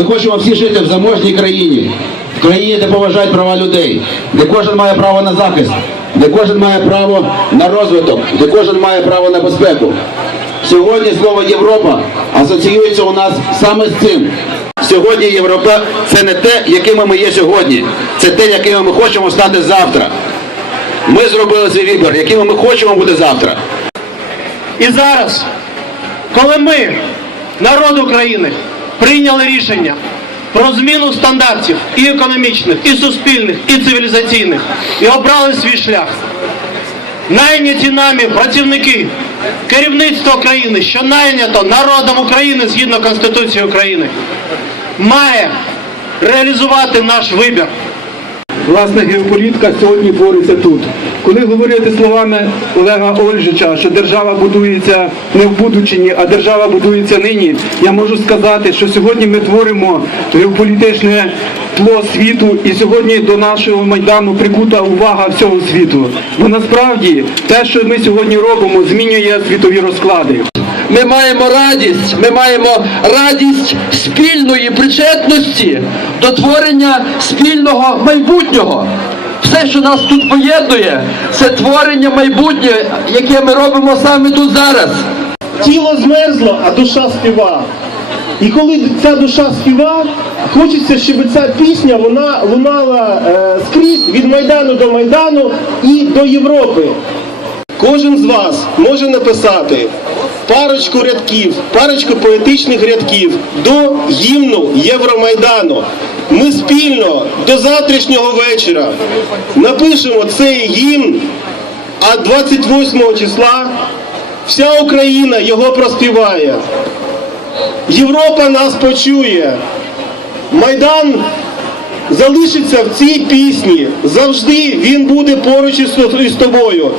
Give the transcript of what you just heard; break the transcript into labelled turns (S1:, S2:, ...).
S1: Ми хочемо всі жити в заможній країні, в країні, де поважають права людей, де кожен має право на захист, де кожен має право на розвиток, де кожен має право на безпеку. Сьогодні слово Європа асоціюється у нас саме з цим. Сьогодні Європа це не те, якими ми є сьогодні, це те, якими ми хочемо стати завтра. Ми зробили свій вибір, якими ми хочемо бути завтра.
S2: І зараз, коли ми, народ України, прийняли рішення про зміну стандартів і економічних, і суспільних, і цивілізаційних, і обрали свій шлях, найняті нами працівники, керівництво країни, що найнято народом України згідно Конституції України, має реалізувати наш вибір.
S3: Власне, геополітика сьогодні бореться тут. Коли говорити словами Олега Ольжича, що держава будується не в будучині, а держава будується нині, я можу сказати, що сьогодні ми творимо геополітичне тло світу, і сьогодні до нашого майдану прикута увага всього світу. Бо насправді те, що ми сьогодні робимо, змінює світові розклади.
S4: Ми маємо радість, ми маємо радість спільної причетності до творення спільного майбутнього. Все, що нас тут поєднує, це творення майбутнього, яке ми робимо саме тут зараз.
S5: тіло змерзло, а душа співа. І коли ця душа співа, хочеться, щоб ця пісня вона лунала е, скрізь від Майдану до Майдану і до Європи. Кожен з вас може написати парочку рядків, парочку поетичних рядків до гімну Євромайдану. Ми спільно до завтрашнього вечора напишемо цей гімн, а 28 числа Вся Україна його проспіває. Європа нас почує. Майдан залишиться в цій пісні. Завжди він буде поруч із тобою.